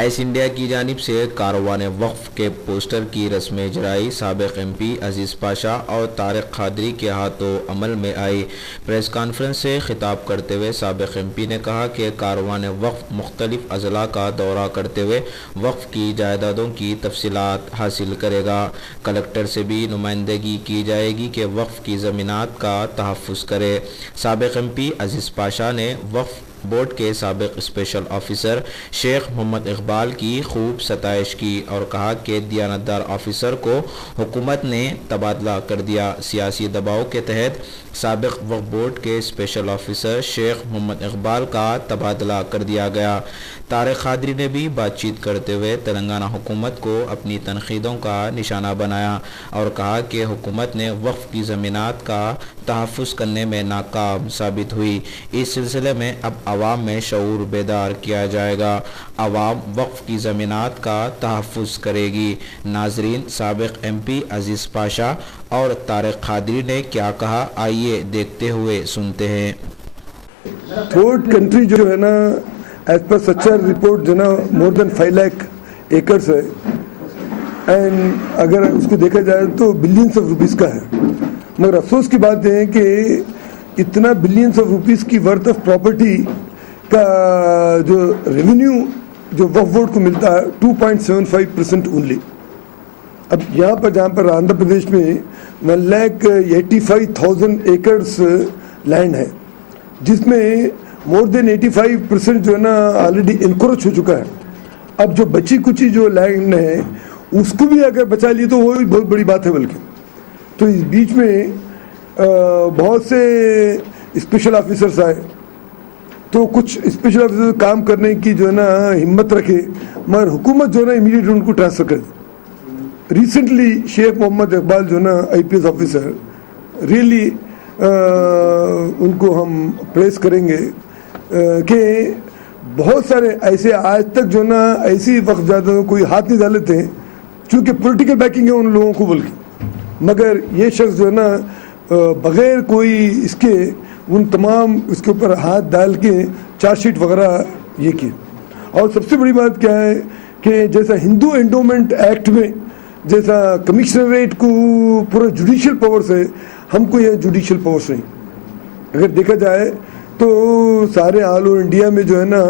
حیث انڈیا کی جانب سے کاروان وقف کے پوسٹر کی رسم اجرائی سابق ایم پی عزیز پاشا اور طارق قادری کے ہاتھوں عمل میں آئی۔ پریس کانفرنس سے خطاب کرتے ہوئے سابق ایم پی نے کہا کہ کاروان وقف مختلف اضلاع کا دورہ کرتے ہوئے وقف کی جائیدادوں کی تفصیلات حاصل کرے گا۔ کلکٹر سے بھی نمائندگی کی جائے گی کہ وقف کی زمینات کا تحفظ کرے۔ سابق ایم پی عزیز پاشا نے وقف بورڈ کے سابق اسپیشل آفیسر شیخ محمد اقبال کی خوب ستائش کی اور کہا کہ دیانتدار آفیسر کو حکومت نے تبادلہ کر دیا۔ سیاسی دباؤ کے تحت سابق وقف بورڈ کے اسپیشل آفیسر شیخ محمد اقبال کا تبادلہ کر دیا گیا۔ طارق قادری نے بھی بات چیت کرتے ہوئے تلنگانہ حکومت کو اپنی تنقیدوں کا نشانہ بنایا اور کہا کہ حکومت نے وقف کی زمینات کا تحفظ کرنے میں ناکام ثابت ہوئی۔ اس سلسلے میں اب عوام میں شعور بیدار کیا جائے گا۔ عوام وقف کی زمینات کا تحفظ کرے گی۔ ناظرین، سابق ایم پی عزیز پاشا اور طارق قادری نے کیا کہا، آئیے دیکھتے ہوئے سنتے ہیں۔ تھرڈ کنٹری جو ہے نا، ایز پر سچر رپورٹ جو نا مور دین 5 لاکھ ایکڑس ہے، اینڈ اگر اس کو دیکھا جائے تو بلینس آف روپیز کا ہے۔ مگر افسوس کی بات یہ ہے کہ اتنا بلینس آف روپیز کی ورتھ آف پراپرٹی کا جو ریونیو جو وقف بورڈ کو ملتا ہے 2.75% اونلی۔ اب یہاں پر جہاں پر آندھرا پردیش میں 1,85,000 ایکڑس لینڈ ہے، جس میں مور دین 85% جو ہے نا آلریڈی انکروچ ہو چکا ہے۔ اب جو بچی کچی جو لینڈ ہے اس کو بھی اگر بچا لی تو وہ بھی بہت بڑی بات ہے۔ بلکہ تو اس بیچ میں بہت سے اسپیشل آفیسرس آئے، تو کچھ اسپیشل آفیسر کام کرنے کی جو ہے نا ہمت رکھے، مگر حکومت جو ہے نا امیڈیٹ ان کو ٹرانسفر کر دی۔ ریسنٹلی شیخ محمد اقبال جو ہے نا IPS آفیسر، ریئلی ان کو ہم پریس کریں گے کہ بہت سارے ایسے آج تک جو ہے نا ایسی وقت جائیدادوں کوئی ہاتھ نہیں ڈالے تھے، چونکہ پولیٹیکل بیکنگ ہے ان لوگوں کو بلکہ، مگر یہ شخص جو ہے نا بغیر کوئی اس کے ان تمام اس کے اوپر ہاتھ ڈال کے چارج شیٹ وغیرہ یہ کیے۔ اور سب سے بڑی بات کیا ہے کہ جیسا ہندو انڈومنٹ ایکٹ میں جیسا کمشنریٹ کو پورا جوڈیشل پاورز ہے، ہم کو یہ جوڈیشل پاورز نہیں۔ اگر دیکھا جائے تو سارے آل اوور انڈیا میں جو ہے نا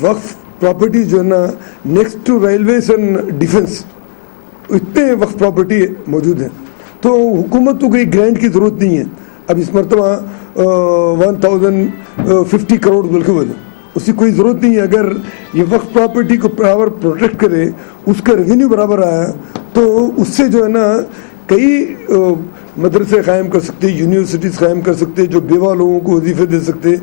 وقف پراپرٹی جو ہے نا next to railways and defence اتنے وقف پراپرٹی موجود ہیں، تو حکومت کو کوئی گرانٹ کی ضرورت نہیں ہے۔ اب اس مرتبہ 1050 کروڑ بلکہ بولے اس کی کوئی ضرورت نہیں ہے۔ اگر یہ وقف پراپرٹی کو برابر پروٹیکٹ کرے، اس کا ریونیو برابر آیا، تو اس سے جو ہے نا کئی مدرسے قائم کر سکتے، یونیورسٹیز قائم کر سکتے، جو بیوہ لوگوں کو وظیفے دے سکتے،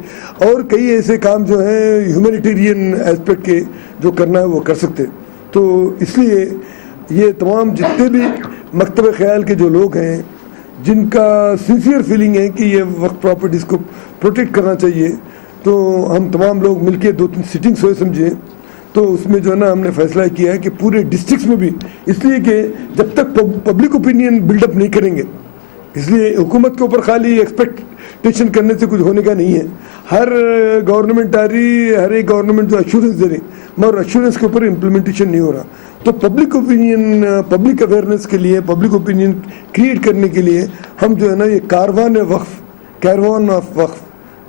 اور کئی ایسے کام جو ہیں ہیومینیٹیرین ایسپیکٹ کے جو کرنا ہے وہ کر سکتے۔ تو اس لیے یہ تمام جتنے بھی مکتب خیال کے جو لوگ ہیں، جن کا سنسیئر فیلنگ ہے کہ یہ وقف پراپرٹیز کو پروٹیکٹ کرنا چاہیے، تو ہم تمام لوگ مل کے 2-3 سیٹنگس ہوئے سمجھے، تو اس میں جو ہے نا ہم نے فیصلہ کیا ہے کہ پورے ڈسٹرکٹس میں بھی، اس لیے کہ جب تک پبلک اوپینین بلڈ اپ نہیں کریں گے، اس لیے حکومت کے اوپر خالی ایکسپیکٹیشن کرنے سے کچھ ہونے کا نہیں ہے۔ ہر گورنمنٹ آ رہی، ہر ایک گورنمنٹ جو ایشورنس دے رہی، مگر ایشورنس کے اوپر امپلیمنٹیشن نہیں ہو رہا۔ تو پبلک اوپینین، پبلک اویئرنیس کے لیے، پبلک اوپینین کریٹ کرنے کے لیے ہم جو ہے نا یہ کیروان آف وقف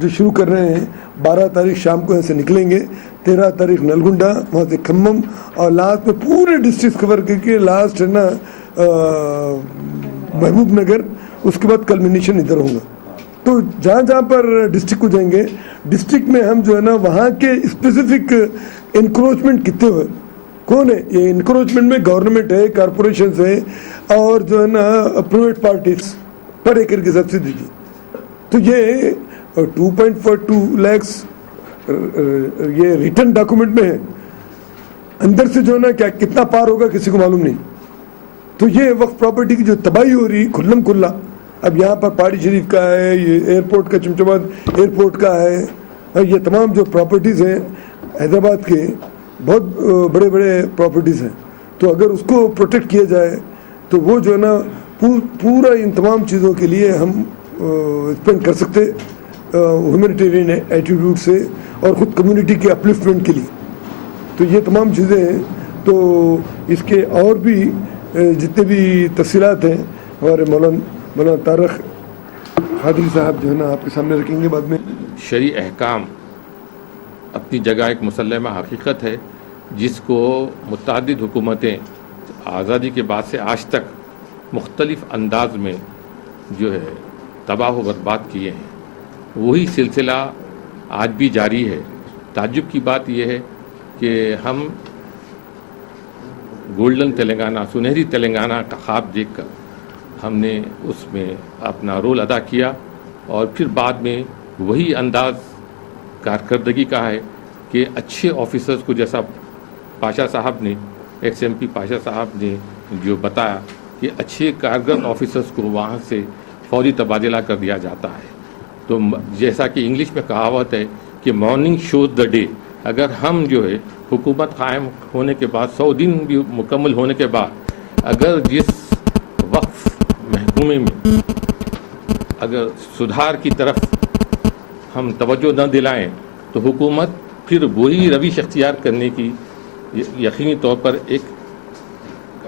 جو شروع کر رہے ہیں، 12 تاریخ شام کو یہاں سے نکلیں گے، 13 تاریخ نلگنڈا، وہاں سے کھمم، اور لاسٹ میں پورے ڈسٹرکٹ کور کر کے لاسٹ ہے نا محبوب نگر، اس کے بعد کلمینیشن ادھر ہوگا۔ تو جہاں جہاں پر ڈسٹرکٹ کو جائیں گے، ڈسٹرکٹ میں ہم جو ہے نا وہاں کے اسپیسیفک انکروچمنٹ کتنے ہوئے، کون ہے یہ انکروچمنٹ میں، گورنمنٹ ہے، کارپوریشنز ہے، اور جو ہے نا پرائیویٹ پارٹیز پر ایکڑ کے سبسڈی دی۔ تو یہ 2.42 لاکھ یہ ریٹرن ڈاکومنٹ میں ہے، اندر سے جو ہے نا کیا کتنا پار ہوگا کسی کو معلوم نہیں۔ تو یہ وقف پراپرٹی کی جو تباہی ہو رہی کھلم کھلا، اب یہاں پر پہاڑی شریف کا ہے، یہ ایئرپورٹ کا، چمچماد ایئرپورٹ کا ہے، یہ تمام جو پراپرٹیز ہیں حیدرآباد کے بہت بڑے بڑے پراپرٹیز ہیں۔ تو اگر اس کو پروٹیکٹ کیا جائے تو وہ جو ہے نا پورا ان تمام چیزوں کے لیے ہم اسپینڈ کر سکتے، ہیومینیٹیرین ایٹیٹیوڈ سے، اور خود کمیونٹی کے اپلفٹمنٹ کے لیے۔ تو یہ تمام چیزیں ہیں. تو اس کے اور بھی جتنے بھی تفصیلات ہیں ہمارے مولانا طارق قادری صاحب جو ہے نا آپ کے سامنے رکھیں گے بعد میں. شرعی احکام اپنی جگہ ایک مسلمہ حقیقت ہے جس کو متعدد حکومتیں آزادی کے بعد سے آج تک مختلف انداز میں جو ہے تباہ و برباد کیے ہیں. وہی سلسلہ آج بھی جاری ہے. تعجب کی بات یہ ہے کہ ہم گولڈن تلنگانہ سنہری تلنگانہ کا خواب دیکھ کر ہم نے اس میں اپنا رول ادا کیا اور پھر بعد میں وہی انداز کارکردگی کا ہے کہ اچھے آفیسرز کو جیسا پاشا صاحب نے ایکس ایم پی پاشا صاحب نے جو بتایا کہ اچھے کارگر آفیسرز کو وہاں سے فوری تبادلہ کر دیا جاتا ہے. تو جیسا کہ انگلش میں کہاوت ہے کہ مارننگ شوز دا ڈے. اگر ہم جو ہے حکومت قائم ہونے کے بعد 100 دن بھی مکمل ہونے کے بعد اگر جس وقف محکومے میں اگر سدھار کی طرف ہم توجہ نہ دلائیں تو حکومت پھر وہی روش اختیار کرنے کی یقینی طور پر ایک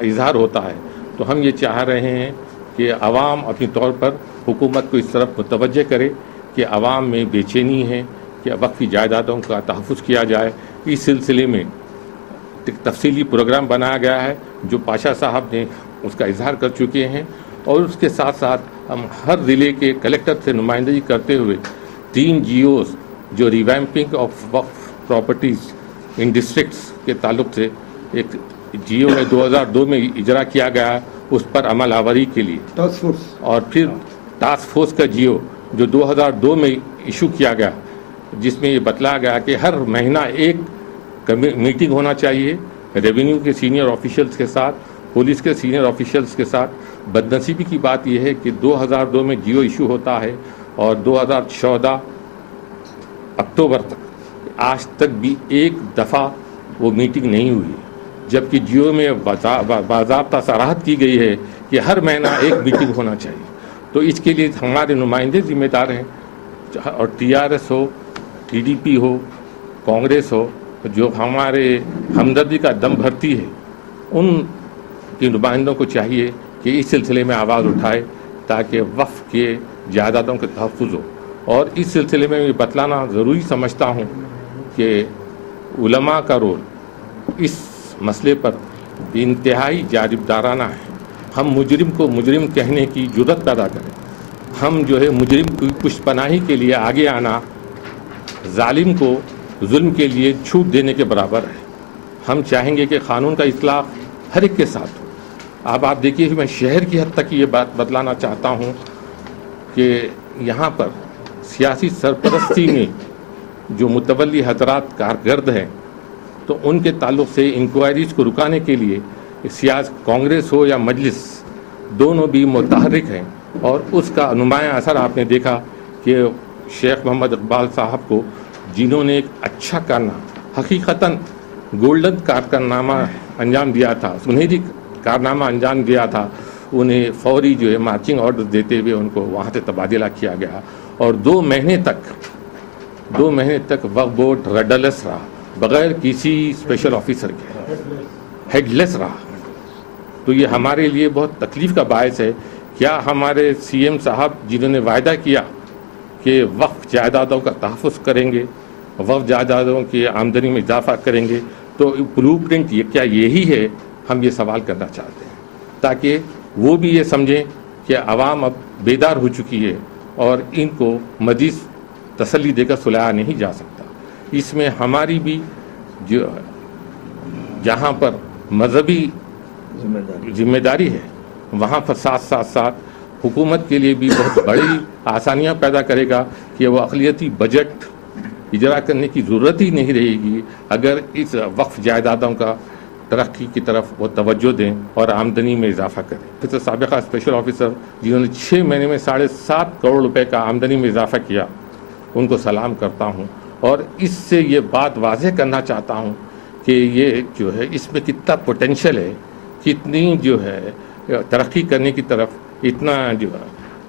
اظہار ہوتا ہے. تو ہم یہ چاہ رہے ہیں کہ عوام اپنی طور پر حکومت کو اس طرف متوجہ کرے کہ عوام میں بے چینی ہے کہ وقفی جائیدادوں کا تحفظ کیا جائے. اس سلسلے میں تفصیلی پروگرام بنایا گیا ہے جو پاشا صاحب نے اس کا اظہار کر چکے ہیں اور اس کے ساتھ ساتھ ہم ہر ضلع کے کلیکٹر سے نمائندگی کرتے ہوئے 3 GOs جو ریویمپنگ آف وقف پراپرٹیز ان ڈسٹرکٹس کے تعلق سے ایک GO میں 2002 میں اجرا کیا گیا اس پر عمل آوری کے لیے ٹاسک فورس اور پھر ٹاسک فورس کا GO جو 2002 میں ایشو کیا گیا جس میں یہ بتلایا گیا کہ ہر مہینہ ایک میٹنگ ہونا چاہیے ریونیو کے سینئر آفیشلز کے ساتھ پولیس کے سینئر آفیشلز کے ساتھ. بدنصیبی کی بات یہ ہے کہ 2002 میں GO ایشو ہوتا ہے اور 2014 اکتوبر تک آج تک بھی ایک دفعہ وہ میٹنگ نہیں ہوئی جبکہ GO میں باضابطہ صراحت کی گئی ہے کہ ہر مہینہ ایک میٹنگ ہونا چاہیے. تو اس کے لیے ہمارے نمائندے ذمہ دار ہیں اور TRS ہو TDP ہو کانگریس ہو جو ہمارے ہمدردی کا دم بھرتی ہے ان کے نمائندوں کو چاہیے کہ اس سلسلے میں آواز اٹھائے تاکہ وقف کے جائیدادوں کے تحفظ ہو. اور اس سلسلے میں یہ بتلانا ضروری سمجھتا ہوں کہ علماء کا رول اس مسئلے پر انتہائی جانبدارانہ ہے. ہم مجرم کو مجرم کہنے کی جرات پیدا کریں. ہم جو ہے مجرم کی پشت پناہی کے لیے آگے آنا ظالم کو ظلم کے لیے چھوٹ دینے کے برابر ہے. ہم چاہیں گے کہ قانون کا اطلاق ہر ایک کے ساتھ ہو. اب آپ دیکھیے کہ میں شہر کی حد تک یہ بات بتلانا چاہتا ہوں کہ یہاں پر سیاسی سرپرستی میں جو متولی حضرات کارکرد ہیں تو ان کے تعلق سے انکوائریز کو رکانے کے لیے کانگریس ہو یا مجلس دونوں بھی متحرک ہیں اور اس کا نمایاں اثر آپ نے دیکھا کہ شیخ محمد اقبال صاحب کو جنہوں نے ایک اچھا کارنامہ حقیقتاً گولڈن کارنامہ انجام دیا تھا سنہری کارنامہ انجام دیا تھا انہیں فوری جو ہے مارچنگ آرڈر دیتے ہوئے ان کو وہاں سے تبادلہ کیا گیا اور 2 مہینے تک وقف بورڈ ریڈلس رہا بغیر کسی اسپیشل آفیسر کے ہیڈ لیس رہا. تو یہ ہمارے لیے بہت تکلیف کا باعث ہے. کیا ہمارے CM صاحب جنہوں نے وعدہ کیا کہ وقف جائیدادوں کا تحفظ کریں گے وقف جائیدادوں کی آمدنی میں اضافہ کریں گے تو بلو پرنٹ کیا یہی ہے؟ ہم یہ سوال کرنا چاہتے ہیں تاکہ وہ بھی یہ سمجھیں کہ عوام اب بیدار ہو چکی ہے اور ان کو مزید تسلی دے کر سلایا نہیں جا سکتا. اس میں ہماری بھی جو جہاں پر مذہبی ذمہ داری ہے وہاں پر ساتھ حکومت کے لیے بھی بہت بڑی آسانیاں پیدا کرے گا کہ وہ اقلیتی بجٹ اجرا کرنے کی ضرورت ہی نہیں رہے گی اگر اس وقف جائیدادوں کا ترقی کی طرف وہ توجہ دیں اور آمدنی میں اضافہ کریں. پھر سابقہ اسپیشل آفیسر جنہوں نے 6 مہینے میں 7.5 کروڑ روپے کا آمدنی میں اضافہ کیا ان کو سلام کرتا ہوں اور اس سے یہ بات واضح کرنا چاہتا ہوں کہ یہ جو ہے اس میں کتنا پوٹینشیل ہے کتنی جو ہے ترقی کرنے کی طرف اتنا جو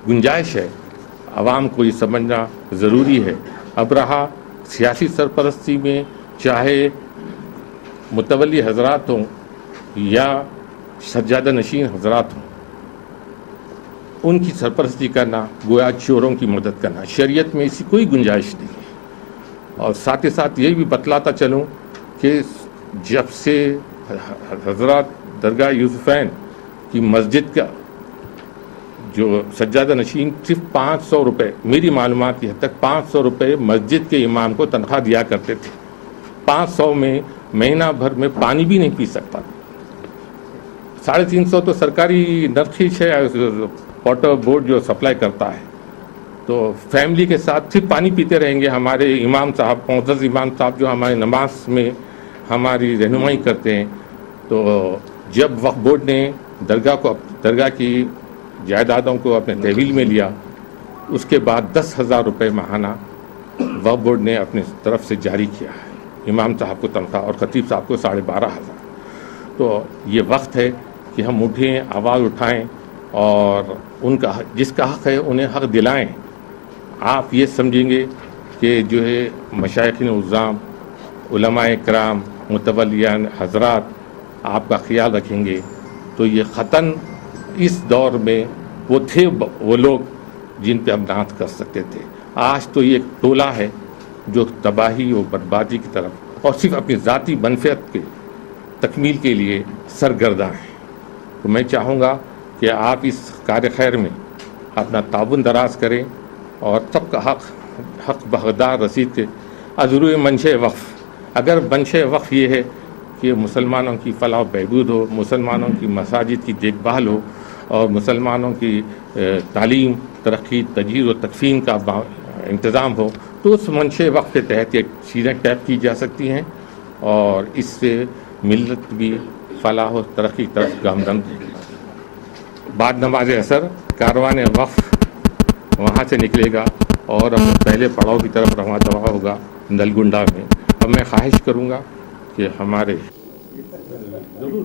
گنجائش ہے. عوام کو یہ سمجھنا ضروری ہے. اب رہا سیاسی سرپرستی میں چاہے متولی حضرات ہوں یا سجادہ نشین حضرات ہوں، ان کی سرپرستی کرنا گویا چوروں کی مدد کرنا، شریعت میں اسی کوئی گنجائش نہیں ہے۔ اور ساتھ ہی ساتھ یہ بھی بتلاتا چلوں کہ جب سے حضرات درگاہ یوسفین کی مسجد کا جو سجادہ نشین صرف 500 روپے، میری معلومات کی حد تک 500 روپے مسجد کے امام کو تنخواہ دیا کرتے تھے، 500 میں مہینہ بھر میں پانی بھی نہیں پی سکتا، 350 تو سرکاری نرخیش ہے واٹر بورڈ جو سپلائی کرتا ہے، تو فیملی کے ساتھ صرف پانی پیتے رہیں گے۔ ہمارے امام صاحب، معزز امام صاحب جو ہمارے نماز میں ہماری رہنمائی کرتے ہیں، تو جب وقف بورڈ نے درگاہ کی جائیدادوں کو اپنے تحویل میں لیا، اس کے بعد 10,000 روپے ماہانہ وقف بورڈ نے اپنے طرف سے جاری کیا ہے، امام صاحب کو تنخواہ اور خطیب صاحب کو 12,500۔ تو یہ وقت ہے کہ ہم اٹھیں، آواز اٹھائیں اور ان کا جس کا حق ہے انہیں حق دلائیں۔ آپ یہ سمجھیں گے کہ جو ہے مشائخین عظام، علماء کرام، متولیان حضرات آپ کا خیال رکھیں گے، تو یہ قطعاً اس دور میں وہ تھے وہ لوگ جن پہ ہم ناز کر سکتے تھے۔ آج تو یہ ایک ٹولہ ہے جو تباہی اور بربادی کی طرف اور صرف اپنی ذاتی منفعت کے تکمیل کے لیے سرگرداں ہیں۔ تو میں چاہوں گا کہ آپ اس کار خیر میں اپنا تعاون دراز کریں اور سب کا حق بحقدار رسید کے ازرو منشۂ وقف، اگر منشۂ وقف یہ ہے کہ مسلمانوں کی فلاح و بہبود ہو، مسلمانوں کی مساجد کی دیکھ بھال ہو اور مسلمانوں کی تعلیم، ترقی، تجہیز و تکفین کا انتظام ہو، تو اس منشۂ وقف کے تحت یہ چیزیں ٹیپ کی جا سکتی ہیں اور اس سے ملت بھی فلاح و ترقی طرف گامزن۔ بعد نماز عصر کاروان وقف وہاں سے نکلے گا اور اپنے پہلے پڑاؤ کی طرف رواں دوا ہوگا نلگنڈا میں۔ اب میں خواہش کروں گا کہ ہمارے ضرور